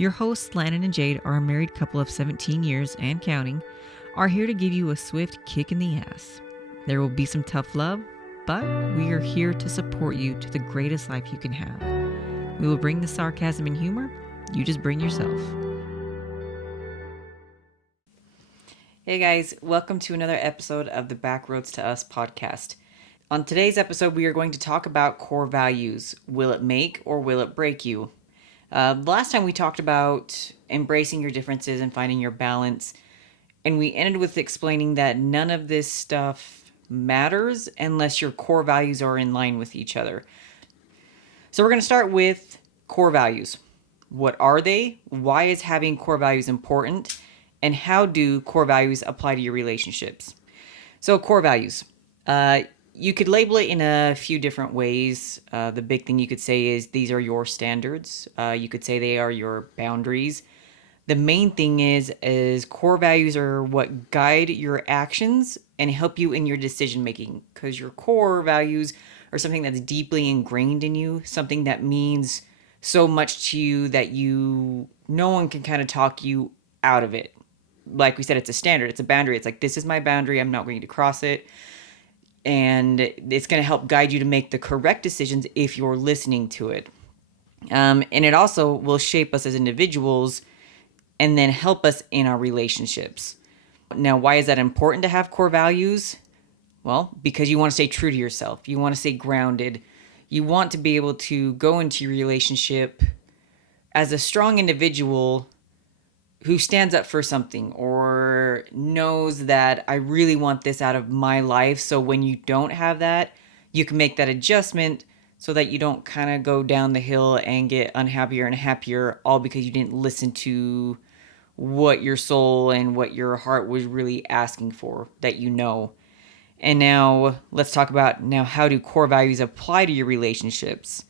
Your hosts, Landon and Jade, are a married couple of 17 years and counting, are here to give you a swift kick in the ass. There will be some tough love, but we are here to support you to the greatest life you can have. We will bring the sarcasm and humor. You just bring yourself. Hey guys, welcome to another episode of the Backroads to Us podcast. On today's episode, we are going to talk about core values. Will it make or will it break you? Last time we talked about embracing your differences and finding your balance, and we ended with explaining that none of this stuff matters unless your core values are in line with each other. So we're going to start with core values. What are they? Why is having core values important? And how do core values apply to your relationships? So core values. You could label it in a few different ways. The big thing you could say is these are your standards. You could say they are your boundaries. The main thing is core values are what guide your actions and help you in your decision making, because your core values are something that's deeply ingrained in you, something that means so much to you that no one can kind of talk you out of it. Like we said, it's a standard, it's a boundary. It's like, this is my boundary, I'm not going to cross it. And it's going to help guide you to make the correct decisions if you're listening to it. And it also will shape us as individuals and then help us in our relationships. Now, why is that important to have core values? Well, because you want to stay true to yourself. You want to stay grounded. You want to be able to go into your relationship as a strong individual who stands up for something or knows that I really want this out of my life. So when you don't have that, you can make that adjustment so that you don't kind of go down the hill and get unhappier and happier, all because you didn't listen to what your soul and what your heart was really asking for, that you know. And now let's talk about how do core values apply to your relationships?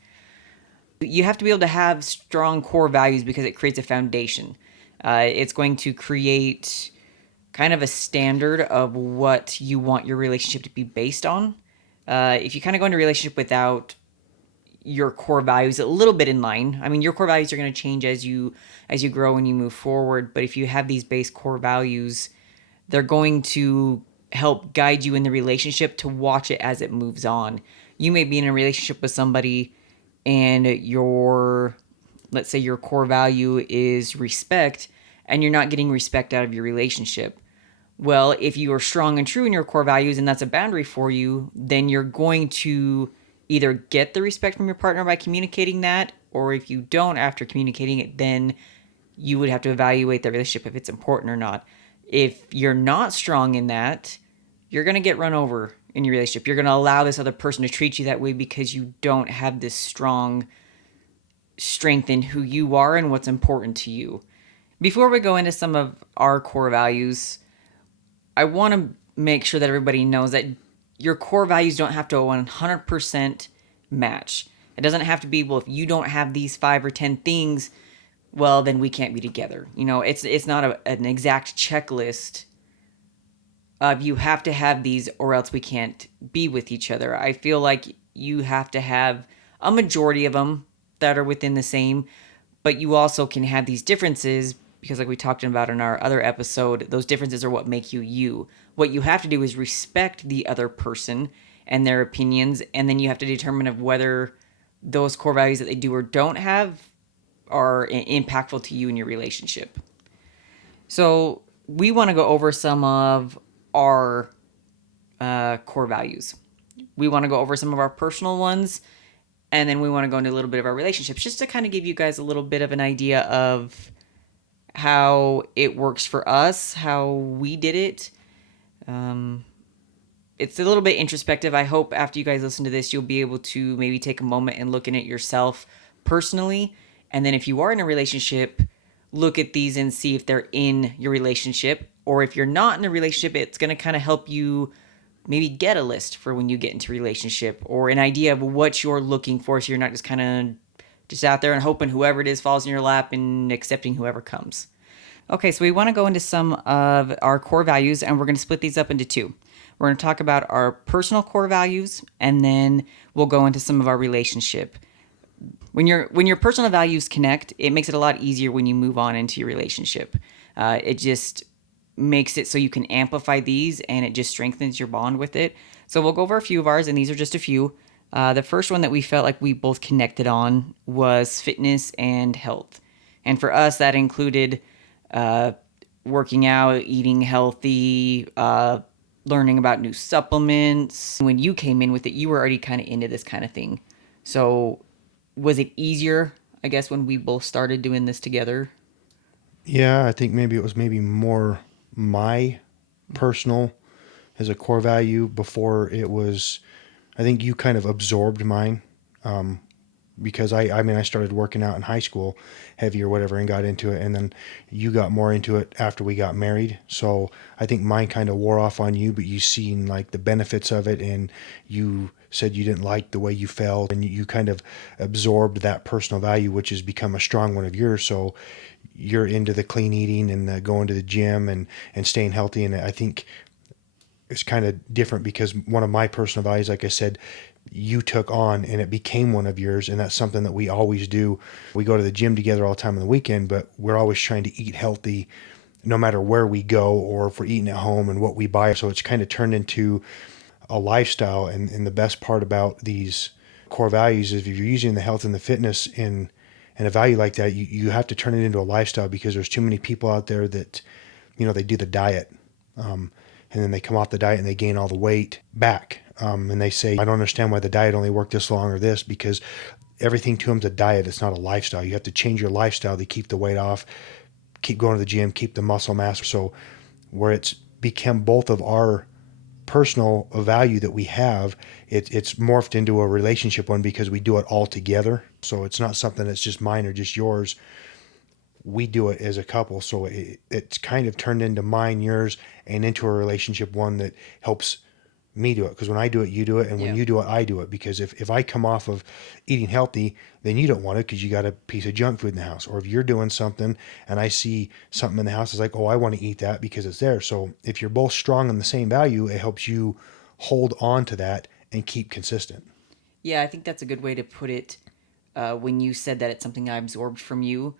You have to be able to have strong core values because it creates a foundation. It's going to create kind of a standard of what you want your relationship to be based on. If you kind of go into a relationship without your core values a little bit in line, I mean, your core values are going to change as you grow and you move forward. But if you have these base core values, they're going to help guide you in the relationship to watch it as it moves on. You may be in a relationship with somebody and let's say your core value is respect, and you're not getting respect out of your relationship. Well, if you are strong and true in your core values and that's a boundary for you, then you're going to either get the respect from your partner by communicating that, or if you don't after communicating it, then you would have to evaluate the relationship if it's important or not. If you're not strong in that, you're going to get run over in your relationship. You're going to allow this other person to treat you that way because you don't have this strong strength in who you are and what's important to you. Before we go into some of our core values, I want to make sure that everybody knows that your core values don't have to 100% match. It doesn't have to be, well, if you don't have these 5 or 10 things, well, then we can't be together. You know, it's not an exact checklist of you have to have these or else we can't be with each other. I feel like you have to have a majority of them that are within the same, but you also can have these differences because, like we talked about in our other episode, those differences are what make you you. What you have to do is respect the other person and their opinions, and then you have to determine of whether those core values that they do or don't have are impactful to you in your relationship. So we want to go over some of our core values. We want to go over some of our personal ones, and then we want to go into a little bit of our relationships, just to kind of give you guys a little bit of an idea of how it works for us, how we did it. It's a little bit introspective. I hope after you guys listen to this, you'll be able to maybe take a moment and look in it yourself personally. And then if you are in a relationship, look at these and see if they're in your relationship. Or if you're not in a relationship, it's going to kind of help you maybe get a list for when you get into a relationship, or an idea of what you're looking for, so you're not just kind of just out there and hoping whoever it is falls in your lap and accepting whoever comes. Okay, so we want to go into some of our core values, and we're going to split these up into 2. We're going to talk about our personal core values, and then we'll go into some of our relationship When your personal values connect, it makes it a lot easier when you move on into your relationship. It just makes it so you can amplify these, and it just strengthens your bond with it. So we'll go over a few of ours, and these are just a few. The first one that we felt like we both connected on was fitness and health, and for us that included uh, working out, eating healthy, learning about new supplements. When you came in with it, you were already kind of into this kind of thing. So was it easier, I guess, when we both started doing this together? Yeah, I think maybe it was maybe more my personal as a core value before it was. I think you kind of absorbed mine because I mean I started working out in high school heavy or whatever and got into it, and then you got more into it after we got married. So I think mine kind of wore off on you, but you seen like the benefits of it, and you said you didn't like the way you felt, and you kind of absorbed that personal value, which has become a strong one of yours. So you're into the clean eating and the going to the gym and staying healthy, and I think it's kind of different because one of my personal values, like I said, you took on and it became one of yours, and that's something that we always do. We go to the gym together all the time on the weekend, but we're always trying to eat healthy no matter where we go or if we're eating at home and what we buy. So it's kind of turned into a lifestyle, and the best part about these core values is if you're using the health and the fitness in a value like that, you have to turn it into a lifestyle, because there's too many people out there that they do the diet, and then they come off the diet and they gain all the weight back. And they say, I don't understand why the diet only worked this long or this, because everything to them is a diet. It's not a lifestyle. You have to change your lifestyle to keep the weight off, keep going to the gym, keep the muscle mass. So where it's become both of our personal value that we have, it's morphed into a relationship one because we do it all together. So it's not something that's just mine or just yours. We do it as a couple. So it's kind of turned into mine, yours, and into a relationship one that helps me do it. Because when I do it, you do it. And when Yeah. you do it, I do it. Because if I come off of eating healthy, then you don't want it because you got a piece of junk food in the house. Or if you're doing something and I see something in the house, it's like, oh, I want to eat that because it's there. So if you're both strong in the same value, it helps you hold on to that and keep consistent. Yeah, I think that's a good way to put it. When you said that it's something I absorbed from you,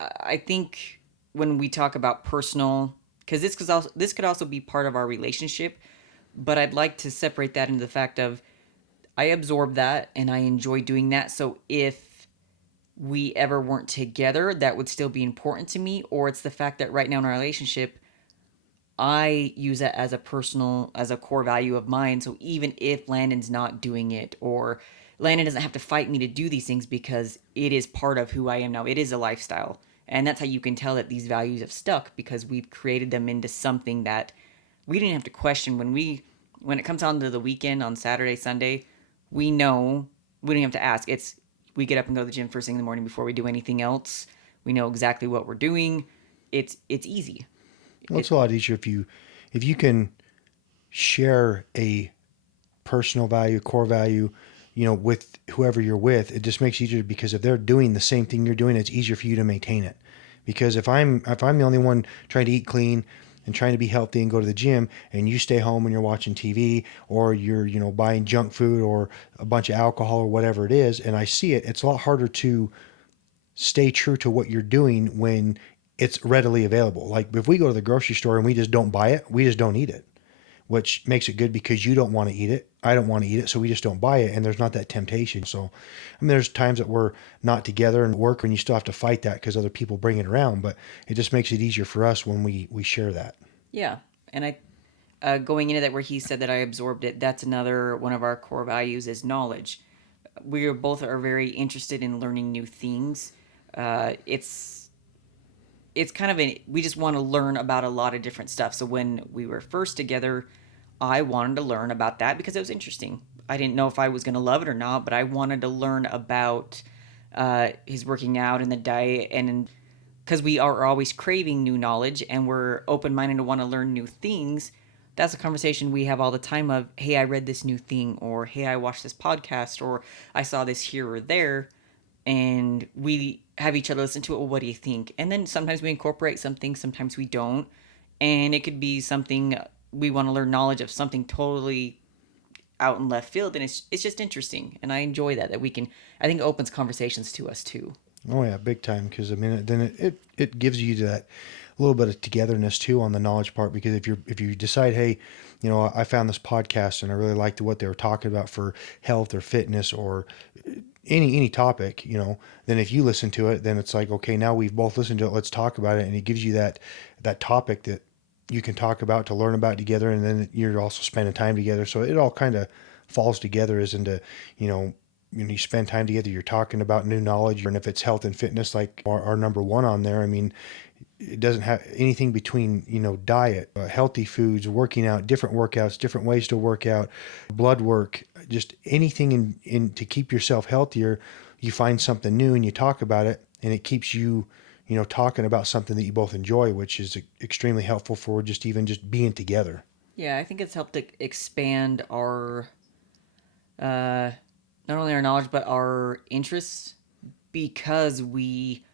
I think when we talk about personal, because this could also be part of our relationship, but I'd like to separate that into the fact of I absorb that and I enjoy doing that. So if we ever weren't together, that would still be important to me, or it's the fact that right now in our relationship, I use it as a personal, as a core value of mine. So even if Landon's not doing it, or Landon doesn't have to fight me to do these things because it is part of who I am now, it is a lifestyle. And that's how you can tell that these values have stuck because we've created them into something that we didn't have to question when it comes on to the weekend on Saturday, Sunday, we know we don't have to ask. We get up and go to the gym first thing in the morning before we do anything else. We know exactly what we're doing. It's easy. Well, it's It a lot easier if you can share a personal value, core value, with whoever you're with. It just makes it easier because if they're doing the same thing you're doing, it's easier for you to maintain it. Because if I'm the only one trying to eat clean and trying to be healthy and go to the gym, and you stay home and you're watching TV, or you're buying junk food or a bunch of alcohol or whatever it is, and I see it, it's a lot harder to stay true to what you're doing when it's readily available. Like if we go to the grocery store and we just don't buy it, we just don't eat it, which makes it good because you don't want to eat it. I don't want to eat it. So we just don't buy it. And there's not that temptation. So, I mean, there's times that we're not together and work and you still have to fight that because other people bring it around, but it just makes it easier for us when we share that. Yeah, and I going into that where he said that I absorbed it. That's another one of our core values is knowledge. We are both are very interested in learning new things. It's kind of we just want to learn about a lot of different stuff. So when we were first together, I wanted to learn about that because it was interesting. I didn't know if I was going to love it or not, but I wanted to learn about his working out and the diet, and because we are always craving new knowledge and we're open minded to want to learn new things. That's a conversation we have all the time of, hey, I read this new thing, or hey, I watched this podcast, or I saw this here or there, and we have each other listen to it. Well, what do you think? And then sometimes we incorporate something, sometimes we don't. And it could be something we want to learn knowledge of something totally out in left field, and it's just interesting, and I enjoy that we can. I think it opens conversations to us too. Oh yeah, big time. Because I mean, then it gives you that little bit of togetherness too on the knowledge part. Because if you decide, hey, you know, I found this podcast and I really liked what they were talking about for health or fitness or any topic, you know, then if you listen to it, then it's like, okay, now we've both listened to it. Let's talk about it, and it gives you that topic that you can talk about to learn about together, and then you're also spending time together. So it all kind of falls together as into, you know, when you spend time together, you're talking about new knowledge. And if it's health and fitness, like our number one on there, I mean, it doesn't have anything between, you know, diet, healthy foods, working out, different workouts, different ways to work out, blood work, just anything in to keep yourself healthier. You find something new and you talk about it, and it keeps you, you know, talking about something that you both enjoy, which is extremely helpful for just even just being together. Yeah, I think it's helped to expand our uh, not only our knowledge but our interests because we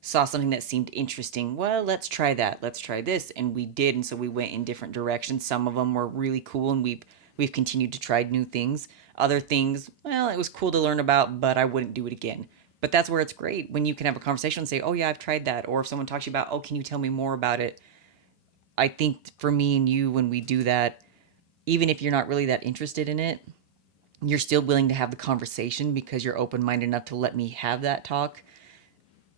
saw something that seemed interesting. Well, let's try that. Let's try this, and we did. And so we went in different directions. Some of them were really cool, and we've continued to try new things. Other things, well, it was cool to learn about, but I wouldn't do it again. But that's where it's great when you can have a conversation and say, "Oh yeah, I've tried that," or if someone talks to you about, "Oh, can you tell me more about it?" I think for me and you, when we do that, even if you're not really that interested in it, you're still willing to have the conversation because you're open minded enough to let me have that talk.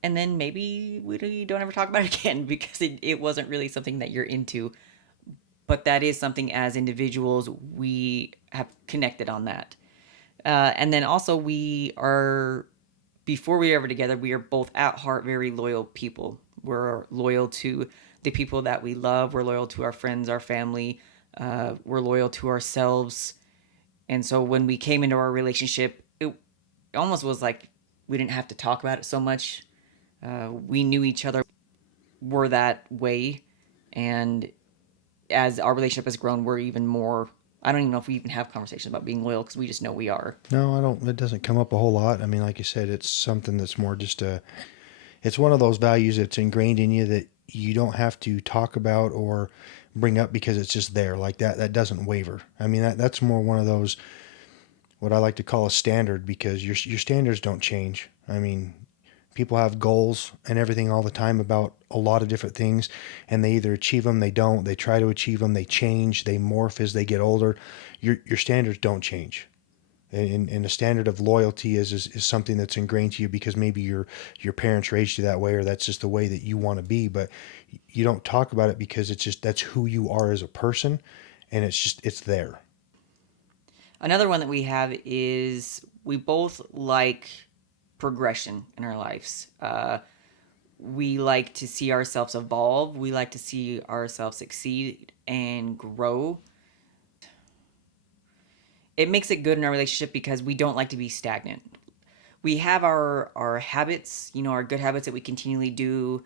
And then maybe we don't ever talk about it again because it wasn't really something that you're into. But that is something as individuals we have connected on that. And then also, we are, before we were ever together, we are both at heart very loyal people. We're loyal to the people that we love, we're loyal to our friends, our family, we're loyal to ourselves. And so when we came into our relationship, it almost was like we didn't have to talk about it so much. We knew each other were that way, and as our relationship has grown, we're even more. I don't even know if we even have conversations about being loyal because we just know we are. No, I don't. It doesn't come up a whole lot. I mean, like you said, it's something that's more just a. It's one of those values that's ingrained in you that you don't have to talk about or bring up because it's just there like that. That doesn't waver. I mean, that's more one of those what I like to call a standard because your standards don't change. I mean, people have goals and everything all the time about a lot of different things, and they either achieve them, they don't, they try to achieve them, they change, they morph as they get older. Your standards don't change. And the standard of loyalty is something that's ingrained to you because maybe your parents raised you that way, or that's just the way that you want to be. But you don't talk about it because it's just that's who you are as a person, and it's there. Another one that we have is we both like progression in our lives. We like to see ourselves evolve. We like to see ourselves succeed and grow. It makes it good in our relationship because we don't like to be stagnant. We have our habits, you know, our good habits that we continually do,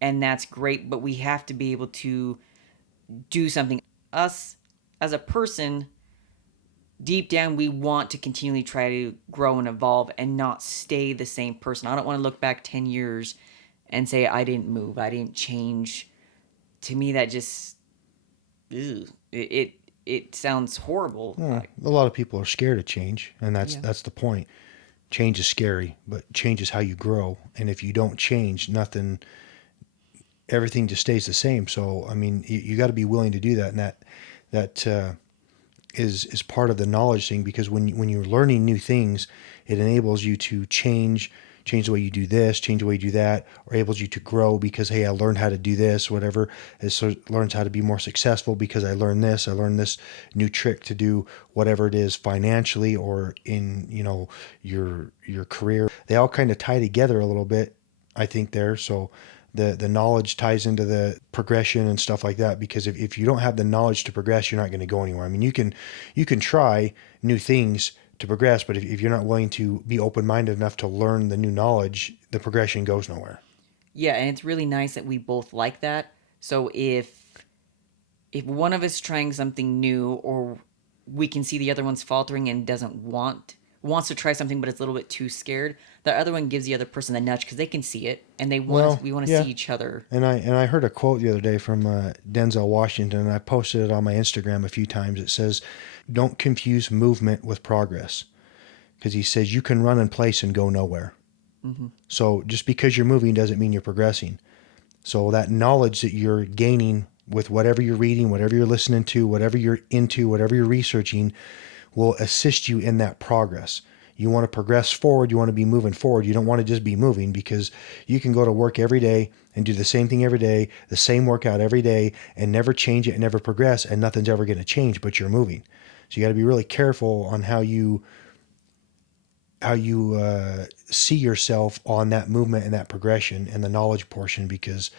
and that's great, but we have to be able to do something. Us as a person, deep down, we want to continually try to grow and evolve and not stay the same person. I don't want to look back 10 years and say, I didn't move, I didn't change. To me, that just, ew, it sounds horrible. Well, a lot of people are scared of change, and Yeah. that's the point. Change is scary, but change is how you grow. And if you don't change, nothing, everything just stays the same. So, I mean, you got to be willing to do that, and that is part of the knowledge thing because when you're learning new things, it enables you to change the way you do this, change the way you do that, or enables you to grow because hey, I learned how to do this, whatever. It so learns how to be more successful because I learned this. I learned this new trick to do whatever it is financially or in your career. They all kind of tie together a little bit, I think there. So the knowledge ties into the progression and stuff like that because if you don't have the knowledge to progress you're not going to go anywhere. I mean you can try new things to progress, but if you're not willing to be open-minded enough to learn the new knowledge, the progression goes nowhere. Yeah, and it's really nice that we both like that. So if one of us trying something new or we can see the other one's faltering and doesn't want, wants to try something but it's a little bit too scared. The other one gives the other person the nudge because they can see it and Well, we want to see yeah. each other. And I heard a quote the other day from Denzel Washington, and I posted it on my Instagram a few times. It says, "Don't confuse movement with progress," because he says you can run in place and go nowhere. So just because you're moving doesn't mean you're progressing. So that knowledge that you're gaining with whatever you're reading, whatever you're listening to, whatever you're into, whatever you're researching, will assist you in that progress. You want to progress forward. You want to be moving forward. You don't want to just be moving, because you can go to work every day and do the same thing every day, the same workout every day, and never change it and never progress, and nothing's ever going to change, but you're moving. So you got to be really careful on how you see yourself on that movement and that progression and the knowledge portion, because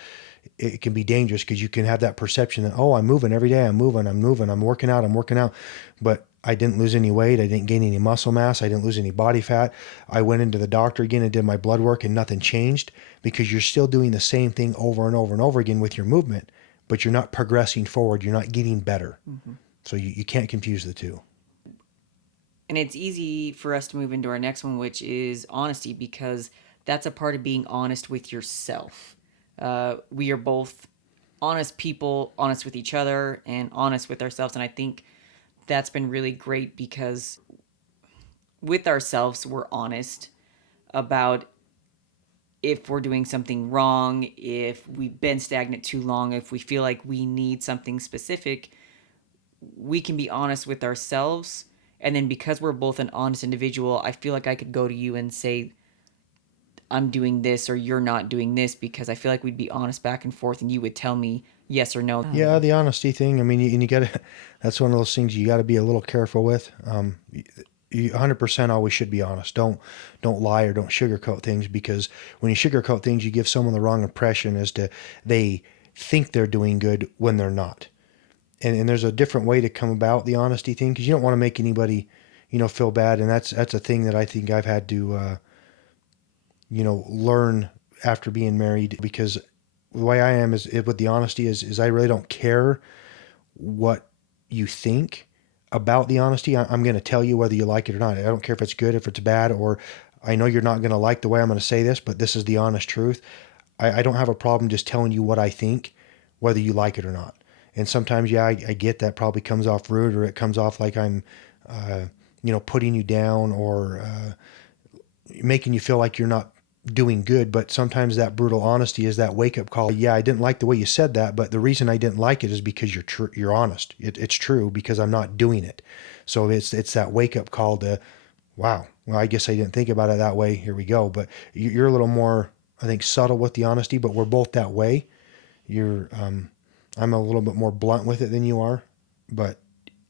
it can be dangerous, because you can have that perception that, oh, I'm moving every day. I'm moving, I'm working out, but I didn't lose any weight. I didn't gain any muscle mass. I didn't lose any body fat. I went into the doctor again and did my blood work and nothing changed, because you're still doing the same thing over and over and over again with your movement, but you're not progressing forward. You're not getting better. So you can't confuse the two. And it's easy for us to move into our next one, which is honesty, because that's a part of being honest with yourself. We are both honest people, honest with each other, and honest with ourselves. And I think that's been really great because with ourselves, we're honest about if we're doing something wrong, if we've been stagnant too long, if we feel like we need something specific, we can be honest with ourselves. And then because we're both an honest individual, I feel like I could go to you and say, I'm doing this or you're not doing this, because I feel like we'd be honest back and forth and you would tell me yes or no. Yeah, the honesty thing. I mean, and you got to, that's one of those things you got to be a little careful with. You 100% always should be honest. Don't lie or don't sugarcoat things, because when you sugarcoat things, you give someone the wrong impression as to they think they're doing good when they're not. And there's a different way to come about the honesty thing, because you don't want to make anybody, feel bad. And that's a thing that I think I've had to, learn after being married, because the way I am is with the honesty is I really don't care what you think about the honesty. I'm going to tell you whether you like it or not. I don't care if it's good, if it's bad, or I know you're not going to like the way I'm going to say this, but this is the honest truth. I don't have a problem just telling you what I think, whether you like it or not. And sometimes, yeah, I get that probably comes off rude, or it comes off like I'm, putting you down, or making you feel like you're not doing good. But sometimes that brutal honesty is that wake up call. Yeah, I didn't like the way you said that, but the reason I didn't like it is because you're honest. It's true, because I'm not doing it. So it's that wake up call to, wow, well, I guess I didn't think about it that way. Here we go. But you're a little more, I think, subtle with the honesty, but we're both that way. I'm a little bit more blunt with it than you are, but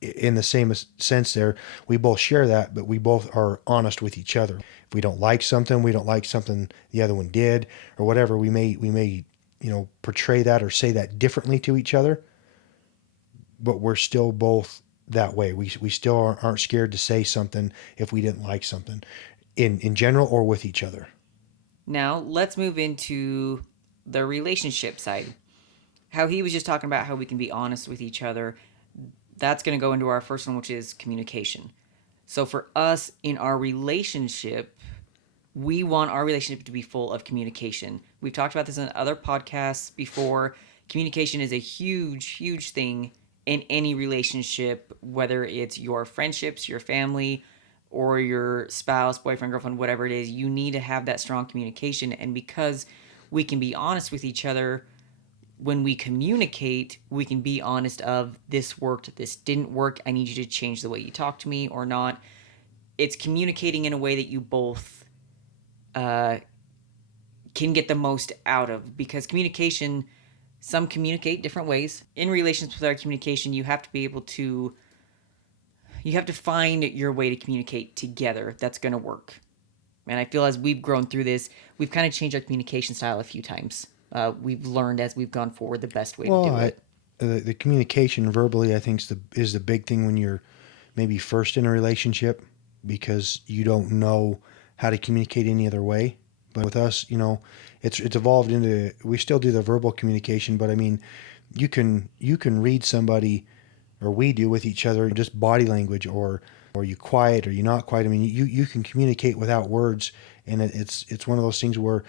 in the same sense there, we both share that, but we both are honest with each other. If we don't like something, we don't like something the other one did, or whatever, we may portray that or say that differently to each other, but we're still both that way. We still aren't scared to say something if we didn't like something, in general or with each other. Now, let's move into the relationship side. How he was just talking about how we can be honest with each other. That's going to go into our first one, which is communication. So for us in our relationship, we want our relationship to be full of communication. We've talked about this in other podcasts before. Communication is a huge, huge thing in any relationship, whether it's your friendships, your family, or your spouse, boyfriend, girlfriend, whatever it is. You need to have that strong communication. And because we can be honest with each other, when we communicate, we can be honest of this worked, this didn't work. I need you to change the way you talk to me or not. It's communicating in a way that you both can get the most out of, because communication, some communicate different ways. In relations with our communication, you have to be able to, you have to find your way to communicate together that's going to work. And I feel as we've grown through this, we've kind of changed our communication style a few times. We've learned as we've gone forward the best way to Well, do it. the communication verbally, I think, is the big thing when you're maybe first in a relationship, because you don't know how to communicate any other way. But with us, it's evolved into, we still do the verbal communication, but I mean, you can read somebody, or we do with each other, just body language, or Or you quiet or you not quiet. I mean, you can communicate without words, and it's one of those things where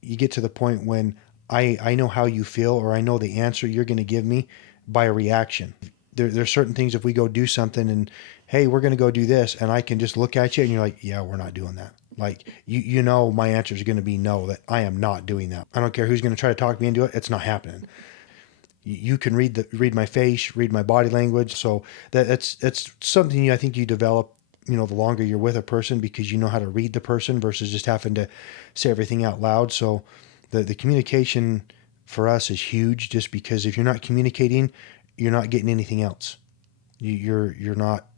you get to the point when I know how you feel, or I know the answer you're going to give me by a reaction. There's certain things, if we go do something and, hey, we're going to go do this, and I can just look at you and you're like, yeah, we're not doing that. Like, you know, my answer is going to be no, that I am not doing that. I don't care who's going to try to talk me into it. It's not happening. You can read my face, read my body language. So that's something I think you develop, the longer you're with a person, because you know how to read the person versus just having to say everything out loud. So the communication for us is huge, just because if you're not communicating, you're not getting anything else. You're not,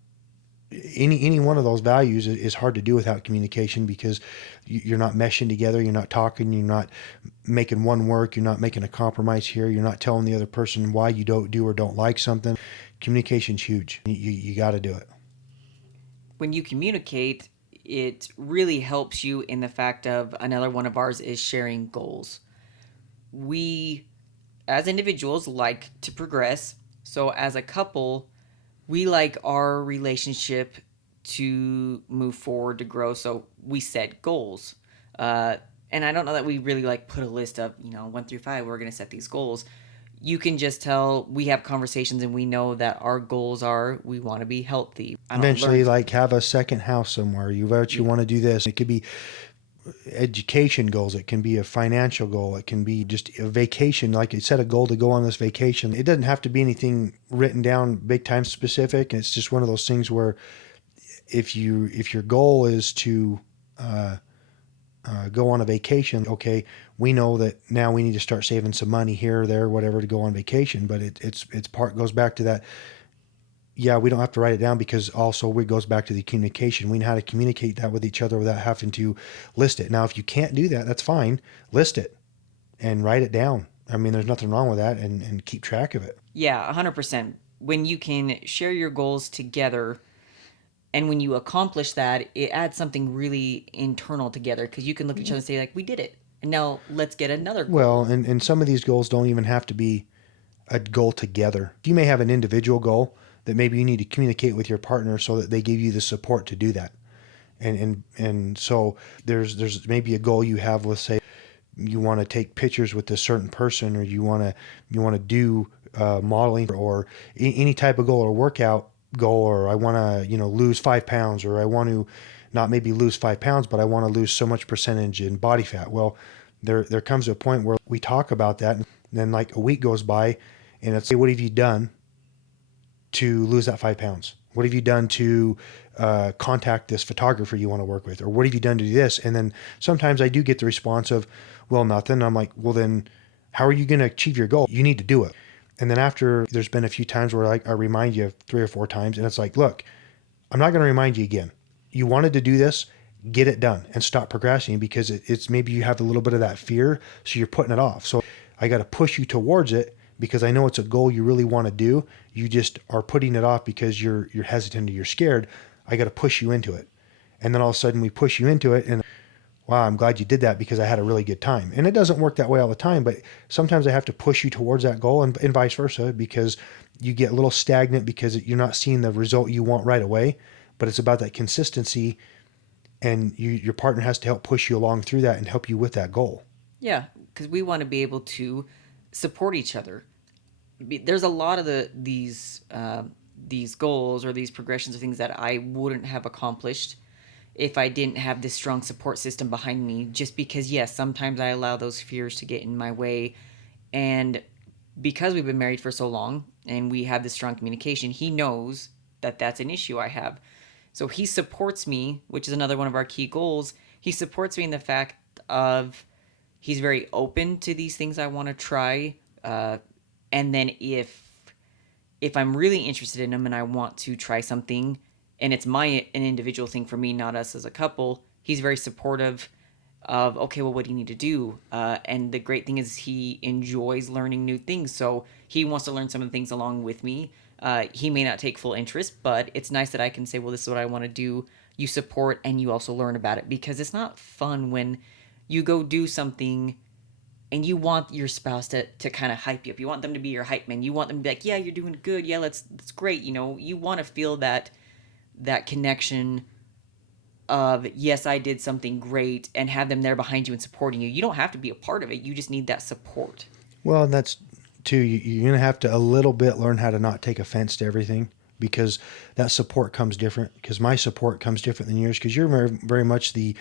any one of those values is hard to do without communication, because you're not meshing together, you're not talking, you're not making one work, you're not making a compromise here, you're not telling the other person why you don't do or don't like something. Communication's huge. You got to do it. When you communicate, it really helps you in the fact of another one of ours is sharing goals. We, as individuals, like to progress. So, as a couple, we like our relationship to move forward, to grow. So, we set goals. Uh, and I don't know that we really like put a list of, 1 through 5, we're going to set these goals. You can just tell we have conversations and we know that our goals are we want to be healthy. I don't learn. Eventually, like, have a second house somewhere. You want to do this. It could be education goals. It can be a financial goal. It can be just a vacation. Like, you set a goal to go on this vacation. It doesn't have to be anything written down big time specific. It's just one of those things where if your goal is to go on a vacation, okay, we know that now we need to start saving some money here or there, whatever, to go on vacation. But it's part goes back to that. Yeah, we don't have to write it down, because also it goes back to the communication. We know how to communicate that with each other without having to list it. Now, if you can't do that, that's fine. List it and write it down. I mean, there's nothing wrong with that, and keep track of it. Yeah, 100%. When you can share your goals together, and when you accomplish that, it adds something really internal together, because you can look at each other and say, like, we did it. And now let's get another Well, goal. and some of these goals don't even have to be a goal together. You may have an individual goal that maybe you need to communicate with your partner so that they give you the support to do that. And so there's maybe a goal you have. Let's say you want to take pictures with a certain person, or you want to do modeling, or any type of goal or workout goal, or I want to lose 5 pounds, or I want to not maybe lose 5 pounds, but I want to lose so much percentage in body fat. Well, there comes a point where we talk about that, and then like a week goes by, and it's, hey, what have you done to lose that 5 pounds? What have you done to contact this photographer you want to work with? Or what have you done to do this? And then sometimes I do get the response of, well, nothing. I'm like, well, then how are you going to achieve your goal? You need to do it. And then after, there's been a few times where I remind you 3 or 4 times, and it's like, look, I'm not going to remind you again. You wanted to do this, get it done and stop procrastinating, because it's maybe you have a little bit of that fear, so you're putting it off. So I got to push you towards it, because I know it's a goal you really want to do. You just are putting it off because you're hesitant or you're scared. I got to push you into it. And then all of a sudden we push you into it, and wow, I'm glad you did that because I had a really good time. And it doesn't work that way all the time, but sometimes I have to push you towards that goal, and vice versa, because you get a little stagnant because you're not seeing the result you want right away. But it's about that consistency, and your partner has to help push you along through that and help you with that goal. Yeah, because we want to be able to support each other. There's a lot of these goals or these progressions of things that I wouldn't have accomplished if I didn't have this strong support system behind me. Just because, yes, sometimes I allow those fears to get in my way, and because we've been married for so long and we have this strong communication, he knows that that's an issue I have. So he supports me, which is another one of our key goals. He supports me in the fact of he's very open to these things I want to try. And then if I'm really interested in them and I want to try something, and it's an individual thing for me, not us as a couple, he's very supportive of, okay, well, what do you need to do? And the great thing is he enjoys learning new things, so he wants to learn some of the things along with me. He may not take full interest, but it's nice that I can say, well, this is what I want to do. You support and you also learn about it, because it's not fun when you go do something and you want your spouse to kind of hype you up. You want them to be your hype man. You want them to be like, yeah, you're doing good. Yeah, that's great. You want to feel that that connection of, yes, I did something great, and have them there behind you and supporting you. You don't have to be a part of it. You just need that support. Well, and that's too. You're gonna have to a little bit learn how to not take offense to everything because that support comes different. Because my support comes different than yours. Because you're very much the,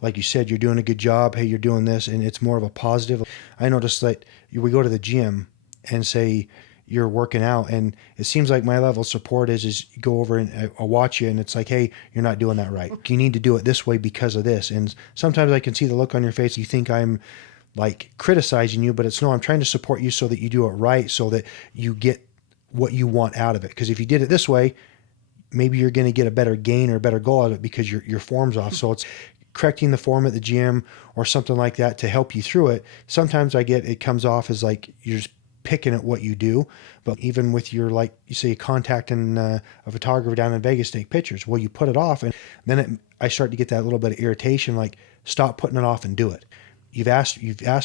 like you said, you're doing a good job. Hey, you're doing this, and it's more of a positive. I noticed that we go to the gym and say you're working out, and it seems like my level of support is you go over and I'll watch you, and it's like, hey, you're not doing that right. You need to do it this way because of this. And sometimes I can see the look on your face. You think I'm like criticizing you, but it's no, I'm trying to support you so that you do it right, so that you get what you want out of it. Because if you did it this way, maybe you're going to get a better gain or a better goal out of it because your form's off. So it's correcting the form at the gym or something like that to help you through it. Sometimes I get it comes off as like you're just picking at what you do, but even with your, like you say, contacting a photographer down in Vegas to take pictures, well, you put it off, and then I start to get that little bit of irritation, like stop putting it off and do it. You've asked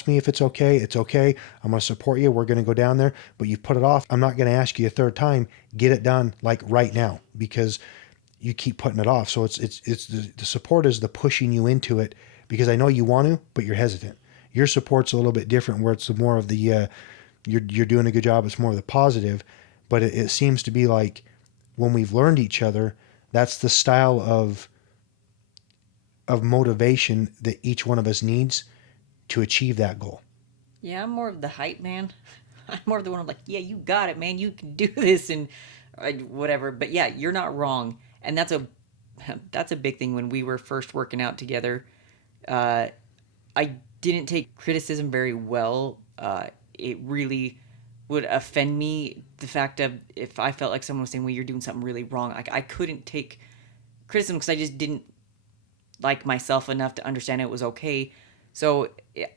me if it's okay. It's okay. I'm going to support you. We're going to go down there, but you've put it off. I'm not going to ask you a third time. Get it done like right now because you keep putting it off. So it's the support is the pushing you into it because I know you want to, but you're hesitant. Your support's a little bit different where it's more of the you're doing a good job. It's more of the positive, but it seems to be like when we've learned each other, that's the style of motivation that each one of us needs to achieve that goal. Yeah, I'm more of the hype man. I'm more of the one I'm like, yeah, you got it, man. You can do this and whatever. But yeah, you're not wrong, and that's a big thing. When we were first working out together, uh, I didn't take criticism very well. It really would offend me, the fact of if I felt like someone was saying, "Well, you're doing something really wrong." Like I couldn't take criticism because I just didn't like myself enough to understand it was okay. So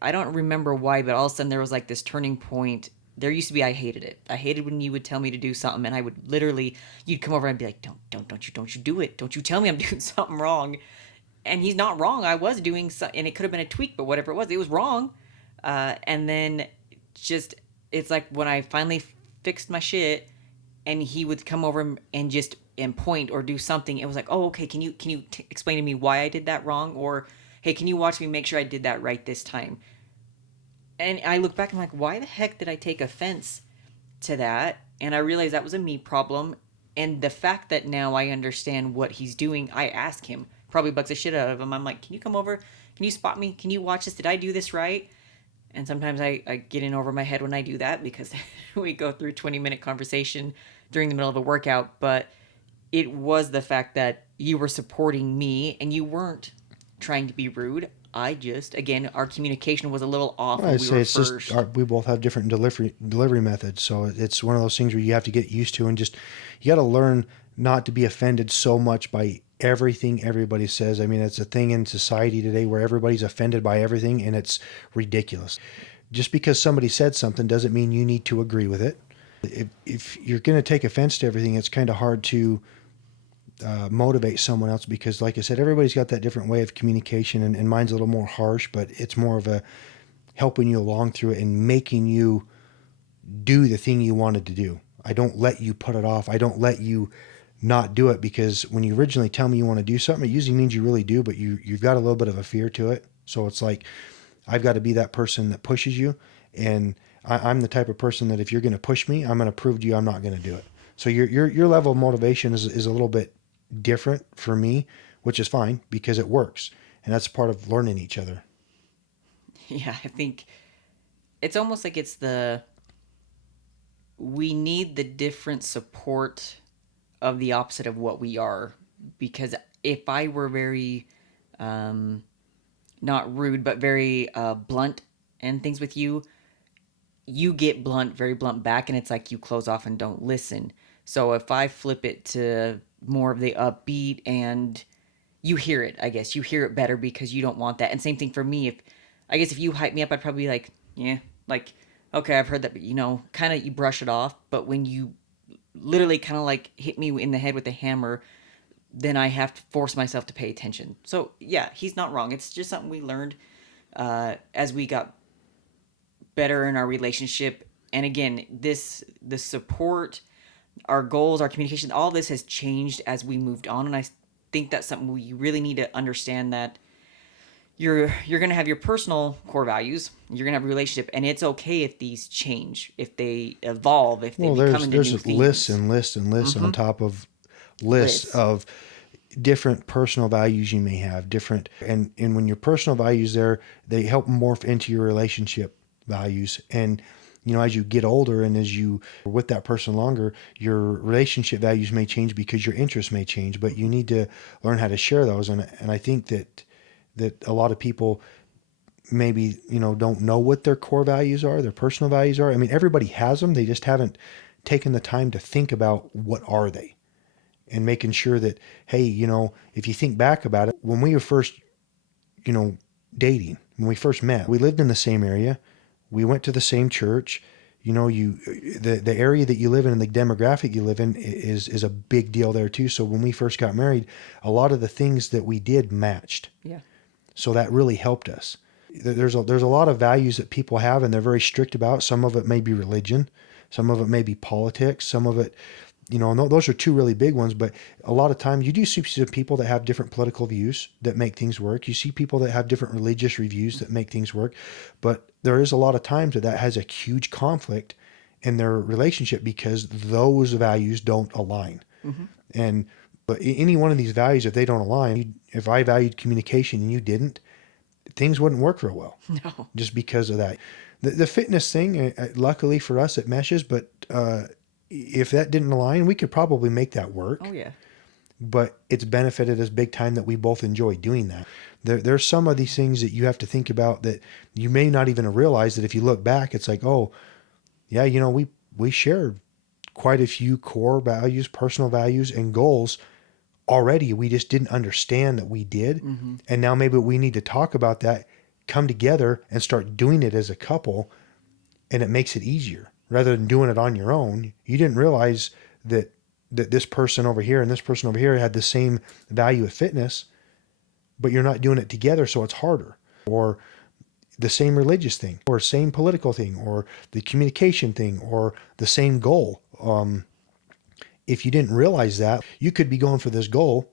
I don't remember why, but all of a sudden there was like this turning point. There used to be, I hated it. I hated when you would tell me to do something, and I would literally, you'd come over and I'd be like, don't you do it. Don't you tell me I'm doing something wrong. And he's not wrong. I was doing so, and it could have been a tweak, but whatever it was wrong. And then just, it's like when I finally fixed my shit, and he would come over and just and point or do something, it was like, oh, okay, can you explain to me why I did that wrong, or hey, can you watch me make sure I did that right this time? And I look back and I'm like, why the heck did I take offense to that? And I realized that was a me problem. And the fact that now I understand what he's doing, I ask him, probably bugs the shit out of him. I'm like, can you come over? Can you spot me? Can you watch this? Did I do this right? And sometimes I get in over my head when I do that because we go through 20-minute conversation during the middle of a workout. But it was the fact that you were supporting me and you weren't trying to be rude. I just, again, our communication was a little off Well, when I'd we say were it's just first. we both have different delivery methods, so it's one of those things where you have to get used to and just you got to learn not to be offended so much by everything everybody says. I mean, it's a thing in society today where everybody's offended by everything, and it's ridiculous. Just because somebody said something doesn't mean you need to agree with it. If you're going to take offense to everything, it's kind of hard to motivate someone else because, like I said, everybody's got that different way of communication, and mine's a little more harsh, but it's more of a helping you along through it and making you do the thing you wanted to do. I don't let you put it off. I don't let you not do it because when you originally tell me you want to do something, it usually means you really do, but you've got a little bit of a fear to it. So it's like I've got to be that person that pushes you, and I'm the type of person that if you're going to push me, I'm going to prove to you I'm not going to do it. So your level of motivation is a little bit different for me, which is fine because it works, and that's part of learning each other. Yeah, I think it's almost like it's the, we need the different support of the opposite of what we are. Because if I were very, um, not rude, but very blunt and things with you, you get blunt, very blunt back, and it's like you close off and don't listen. So if I flip it to more of the upbeat, and you hear it, I guess you hear it better because you don't want that. And same thing for me. If I guess if you hype me up, I'd probably be like, yeah, like okay, I've heard that, but kind of you brush it off. But when you literally kind of like hit me in the head with a hammer, then I have to force myself to pay attention. So yeah, he's not wrong. It's just something we learned as we got better in our relationship. And again, the support, our goals, our communication, all this has changed as we moved on. And I think that's something we really need to understand, that you're going to have your personal core values, you're going to have a relationship, and it's okay if these change, if they evolve, if they Well, become into new there's lists things. and lists and lists on top of lists Lists. of different personal values you may have, different, and when your personal values there, they help morph into your relationship values. And as you get older and as you are with that person longer, your relationship values may change because your interests may change, but you need to learn how to share those. And I think that a lot of people maybe don't know what their core values are, their personal values are. I mean, everybody has them, they just haven't taken the time to think about what are they, and making sure that, hey, if you think back about it, when we were first, dating, when we first met, we lived in the same area, we went to the same church. The area that you live in and the demographic you live in is a big deal there too. So when we first got married, a lot of the things that we did matched. Yeah. So that really helped us. There's a lot of values that people have and they're very strict about. Some of it may be religion, some of it may be politics, some of it, and those are two really big ones. But a lot of times you do see some people that have different political views that make things work. You see people that have different religious views that make things work. But there is a lot of times that has a huge conflict in their relationship because those values don't align. And but any one of these values, if they don't align, if I valued communication and you didn't, things wouldn't work real well. No. Just because of that. The fitness thing, luckily for us, it meshes. But if that didn't align, we could probably make that work. Oh, yeah. But it's benefited us big time that we both enjoy doing that. There's some of these things that you have to think about that you may not even realize, that if you look back, it's like, oh, yeah, we shared quite a few core values, personal values, and goals already. We just didn't understand that we did. And now maybe we need to talk about that, come together and start doing it as a couple, and it makes it easier rather than doing it on your own. You didn't realize that this person over here and this person over here had the same value of fitness, but you're not doing it together, so it's harder. Or the same religious thing, or same political thing, or the communication thing, or the same goal. If you didn't realize that, you could be going for this goal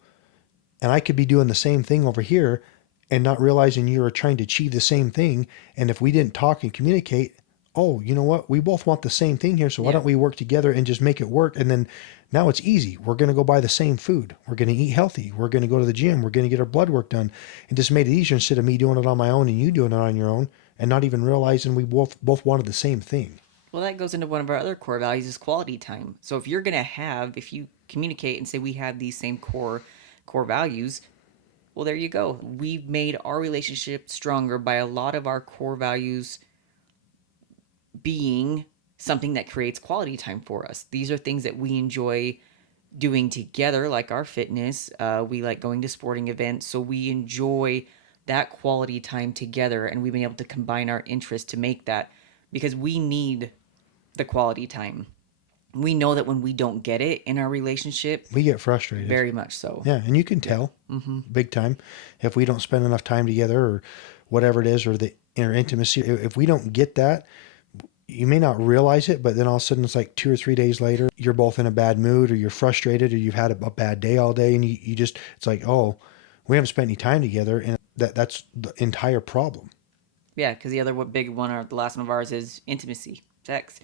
and I could be doing the same thing over here and not realizing you were trying to achieve the same thing. And if we didn't talk and communicate, oh, you know what? We both want the same thing here. So why don't we work together and just make it work? And then now it's easy. We're going to go buy the same food. We're going to eat healthy. We're going to go to the gym. We're going to get our blood work done. And just made it easier instead of me doing it on my own and you doing it on your own and not even realizing we both wanted the same thing. Well, that goes into one of our other core values, is quality time. So if you communicate and say we have these same core values, well, there you go. We've made our relationship stronger by a lot of our core values being something that creates quality time for us. These are things that we enjoy doing together, like our fitness. We like going to sporting events, so we enjoy that quality time together, and we've been able to combine our interests to make that, because we need the quality time. We know that when we don't get it in our relationship, We get frustrated. very much so. Yeah, and you can tell big time if we don't spend enough time together or whatever it is, or the inner intimacy. If we don't get that, you may not realize it, but then all of a sudden it's like 2 or 3 days later, you're both in a bad mood or you're frustrated or you've had a bad day all day, and you just, it's like, oh, we haven't spent any time together, and that's the entire problem. Yeah, because the other big one, or the last one of ours, is intimacy, sex.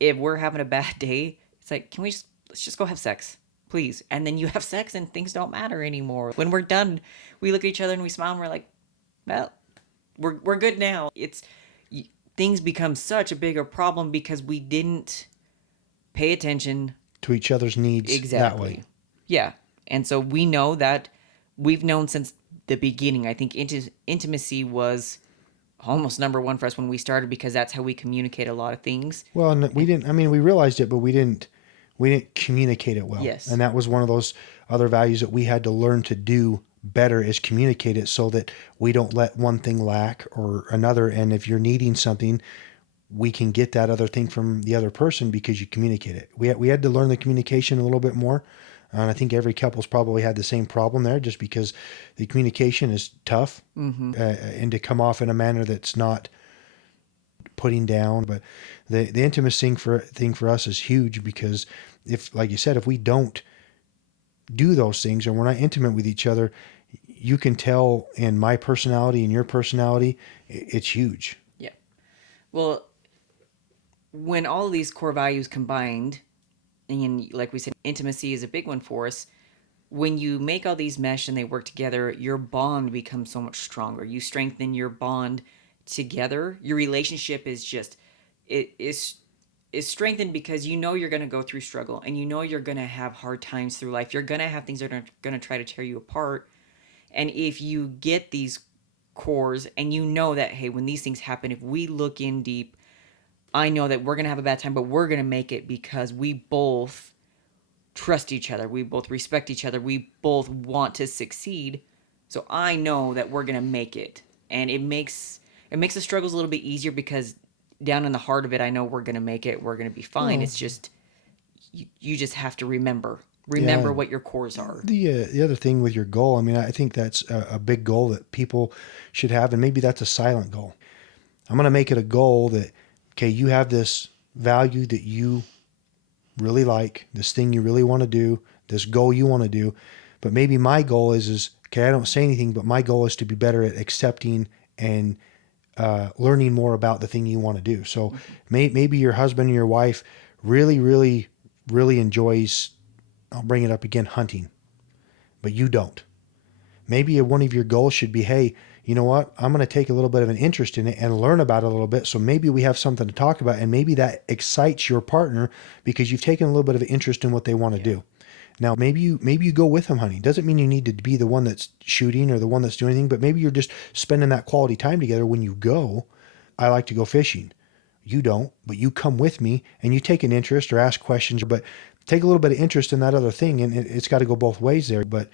If we're having a bad day, it's like, let's just go have sex, please. And then you have sex and things don't matter anymore. When we're done, we look at each other and we smile and we're like, well, we're good now. Things become such a bigger problem because we didn't pay attention To each other's needs that way. exactly. Yeah. And so we know that we've known since the beginning. I think intimacy was almost number one for us when we started, because that's how we communicate a lot of things. Well, and we didn't, I mean, we realized it, but we didn't communicate it well. Yes. And that was one of those other values that we had to learn to do better, is communicate it so that we don't let one thing lack or another. And if you're needing something, we can get that other thing from the other person because you communicate it. We had to learn the communication a little bit more. And I think every couple's probably had the same problem there, just because the communication is tough, and to come off in a manner that's not putting down. But the intimacy thing for us is huge, because if, like you said, if we don't do those things or we're not intimate with each other, you can tell in my personality and your personality, it's huge. Yeah. Well, when all of these core values combined, and like we said, intimacy is a big one for us. When you make all these mesh and they work together, your bond becomes so much stronger. You strengthen your bond together. Your relationship is just it is strengthened because you know you're going to go through struggle, and you know you're going to have hard times through life. You're going to have things that are going to try to tear you apart. And if you get these cores and you know that, hey, when these things happen, if we look in deep, I know that we're going to have a bad time, but we're going to make it because we both trust each other. We both respect each other. We both want to succeed. So I know that we're going to make it. And it makes the struggles a little bit easier because down in the heart of it, I know we're going to make it. We're going to be fine. Well, It's just you just have to remember yeah. what your cores are. The other thing with your goal, I mean, I think that's a big goal that people should have, and maybe that's a silent goal. I'm going to make it a goal that, okay, you have this value that you really like, this thing you really want to do, this goal you want to do, but maybe my goal is okay, I don't say anything, but my goal is to be better at accepting and learning more about the thing you want to do. So maybe your husband or your wife really, really, really enjoys, I'll bring it up again, hunting, but you don't. Maybe one of your goals should be, hey, you know what? I'm going to take a little bit of an interest in it and learn about it a little bit. So maybe we have something to talk about, and maybe that excites your partner because you've taken a little bit of an interest in what they want to do. Now, maybe you go with them hunting. Doesn't mean you need to be the one that's shooting or the one that's doing anything, but maybe you're just spending that quality time together when you go. I like to go fishing. You don't, but you come with me and you take an interest or ask questions, but take a little bit of interest in that other thing, and it's got to go both ways there. But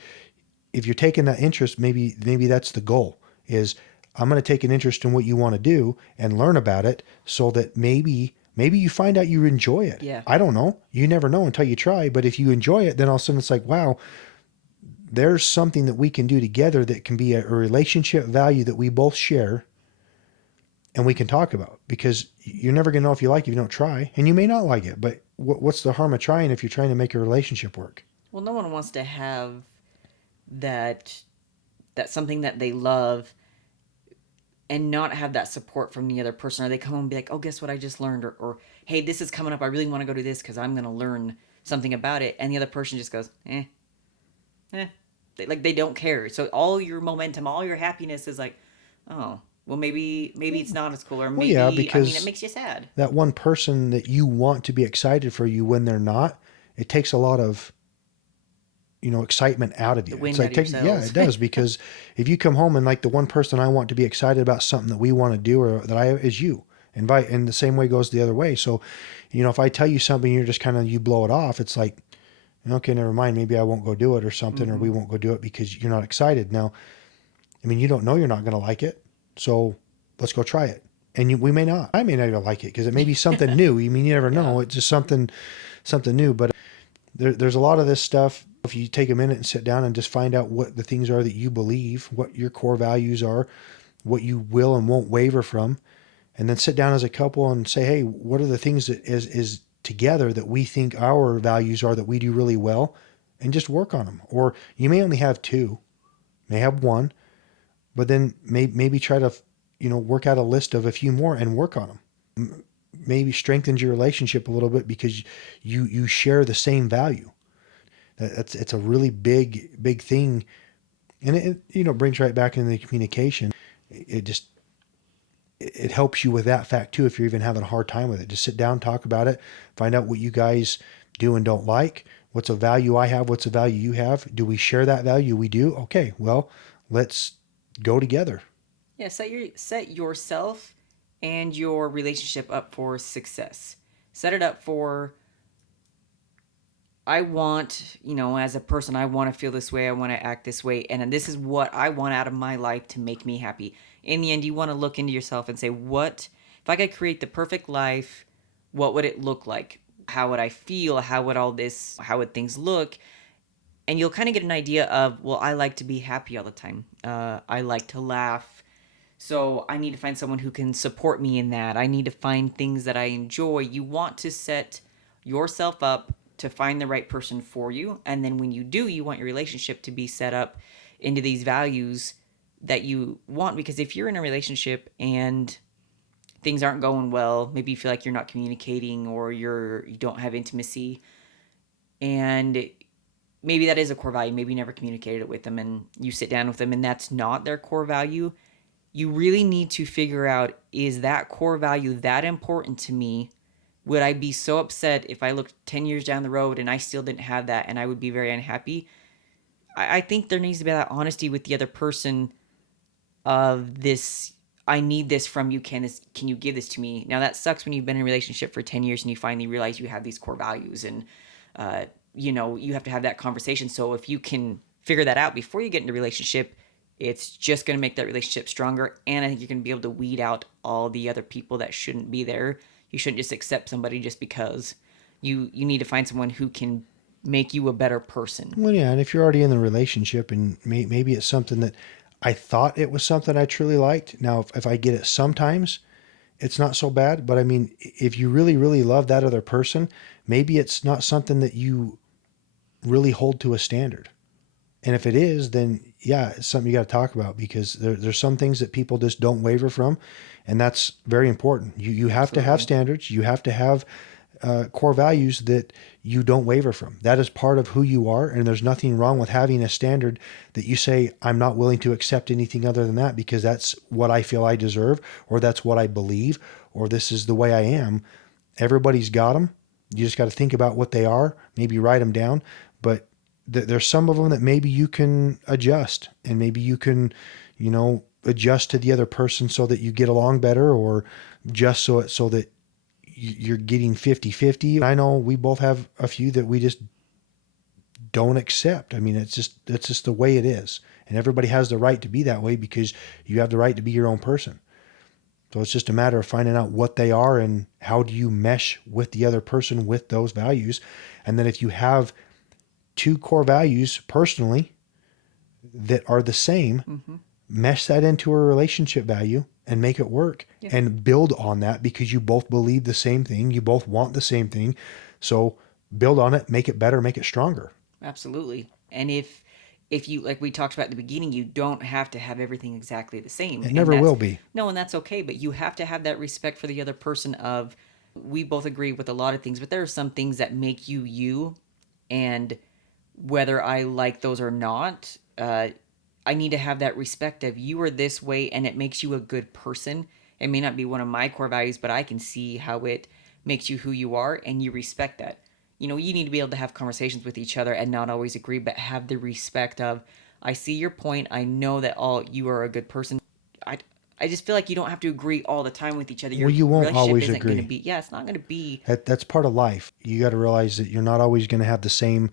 if you're taking that interest, maybe that's the goal, is I'm going to take an interest in what you want to do and learn about it so that maybe you find out you enjoy it. Yeah. I don't know. You never know until you try. But if you enjoy it, then all of a sudden it's like, wow, there's something that we can do together that can be a relationship value that we both share and we can talk about, because you're never going to know if you like it if you don't try, and you may not like it, but what's the harm of trying if you're trying to make a relationship work? Well, no one wants to have that something that they love and not have that support from the other person, or they come home and be like, oh, guess what I just learned, or hey, this is coming up, I really want to go to this because I'm going to learn something about it, and the other person just goes they don't care. So all your momentum, all your happiness is like, oh, well, maybe it's not as cool, or Well, yeah, maybe, I mean, it because makes you sad. that one person that you want to be excited for you when they're not, it takes a lot of, excitement out of The you. It's wind out like, of your yeah, sails. it does. Because if you come home and like the one person I want to be excited about something that we want to do or that I is you, and the same way goes the other way. So, if I tell you something, you're just kind of, you blow it off. It's like, okay, never mind. Maybe I won't go do it or something, or we won't go do it because you're not excited. Now, I mean, you don't know you're not going to like it. So let's go try it. And we may not. I may not even like it because it may be something new. I mean, you never know. Yeah. It's just something new. But there's a lot of this stuff. If you take a minute and sit down and just find out what the things are that you believe, what your core values are, what you will and won't waver from, and then sit down as a couple and say, hey, what are the things that is together that we think our values are that we do really well, and just work on them. Or you may only have two, may have one, but then maybe try to, work out a list of a few more and work on them. Maybe strengthens your relationship a little bit because you share the same value. It's a really big thing, and it brings right back into the communication. It helps you with that fact too. If you're even having a hard time with it, just sit down, talk about it, find out what you guys do and don't like. What's a value I have? What's a value you have? Do we share that value? We do. Okay, well, let's go together. Yeah, set yourself and your relationship up for success. Set it up for, I want, as a person, I want to feel this way, I want to act this way, and this is what I want out of my life to make me happy. In the end, you want to look into yourself and say, what if I could create the perfect life, what would it look like? How would I feel? How would things look? And you'll kind of get an idea of, well, I like to be happy all the time. I like to laugh. So I need to find someone who can support me in that. I need to find things that I enjoy. You want to set yourself up to find the right person for you. And then when you do, you want your relationship to be set up into these values that you want. Because if you're in a relationship and things aren't going well, maybe you feel like you're not communicating or you don't have intimacy, and maybe that is a core value. Maybe you never communicated it with them, and you sit down with them and that's not their core value. You really need to figure out, is that core value that important to me? Would I be so upset if I looked 10 years down the road and I still didn't have that, and I would be very unhappy? I think there needs to be that honesty with the other person of this. I need this from you. Can you give this to me? Now that sucks when you've been in a relationship for 10 years and you finally realize you have these core values, and uh, you have to have that conversation. So if you can figure that out before you get into a relationship, it's just going to make that relationship stronger. And I think you're going to be able to weed out all the other people that shouldn't be there. You shouldn't just accept somebody just because. You need to find someone who can make you a better person. Well, yeah, and if you're already in the relationship and maybe it's something that I thought it was something I truly liked. Now, if I get it sometimes, it's not so bad. But I mean, if you really, really love that other person, maybe it's not something that you really hold to a standard. And if it is, then yeah, it's something you got to talk about because there's some things that people just don't waver from. And that's very important. You have to have Absolutely. standards. You have to have core values that you don't waver from. That is part of who you are. And there's nothing wrong with having a standard that you say, I'm not willing to accept anything other than that because that's what I feel I deserve, or that's what I believe, or this is the way I am. Everybody's got them. You just got to think about what they are, maybe write them down. But there's some of them that maybe you can adjust, and maybe you can, adjust to the other person so that you get along better, or just so that you're getting 50-50. I know we both have a few that we just don't accept. I mean, that's just the way it is. And everybody has the right to be that way because you have the right to be your own person. So it's just a matter of finding out what they are and how do you mesh with the other person with those values. And then if you have two core values personally that are the same, Mm-hmm. mesh that into a relationship value and make it work Yeah. and build on that because you both believe the same thing. You both want the same thing. So build on it, make it better, make it stronger. Absolutely. And if you, like we talked about at the beginning, you don't have to have everything exactly the same. It And never that's will be. no, and that's okay, but you have to have that respect for the other person of, we both agree with a lot of things, but there are some things that make you you, and whether I like those or not, I need to have that respect of, you are this way and it makes you a good person. It may not be one of my core values, but I can see how it makes you who you are, and you respect that. You need to be able to have conversations with each other and not always agree, but have the respect of, I see your point. I know that all you are a good person. I I just feel like you don't have to agree all the time with each other. Well, Your you won't relationship always isn't going to agree. be, yeah, it's not going to be. That's part of life. You got to realize that you're not always going to have the same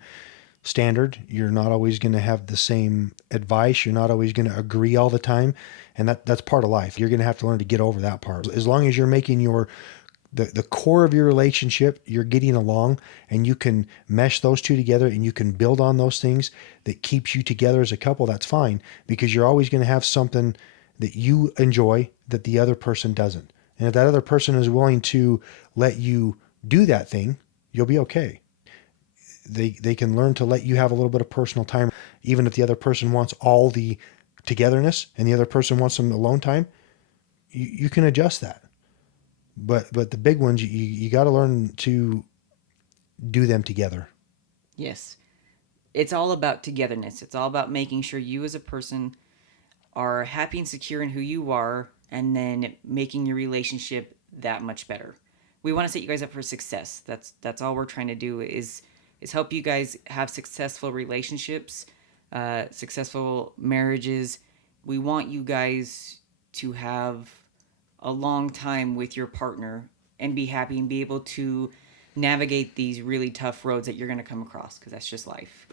standard. You're not always going to have the same advice. You're not always going to agree all the time. And that's part of life. You're going to have to learn to get over that part. As long as you're making the core of your relationship, you're getting along and you can mesh those two together and you can build on those things that keeps you together as a couple, that's fine because you're always going to have something that you enjoy that the other person doesn't. And if that other person is willing to let you do that thing, you'll be okay. They can learn to let you have a little bit of personal time, even if the other person wants all the togetherness and the other person wants some alone time. You can adjust that. But the big ones, you got to learn to do them together. Yes. It's all about togetherness. It's all about making sure you as a person are happy and secure in who you are, and then making your relationship that much better. We want to set you guys up for success. That's all we're trying to do is help you guys have successful relationships, successful marriages. We want you guys to have a long time with your partner and be happy and be able to navigate these really tough roads that you're going to come across, because that's just life.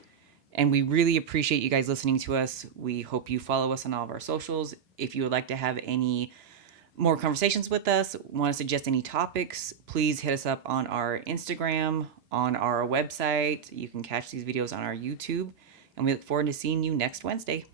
And we really appreciate you guys listening to us. We hope you follow us on all of our socials. If you would like to have any more conversations with us, want to suggest any topics, please hit us up on our Instagram, on our website. You can catch these videos on our YouTube. And we look forward to seeing you next Wednesday.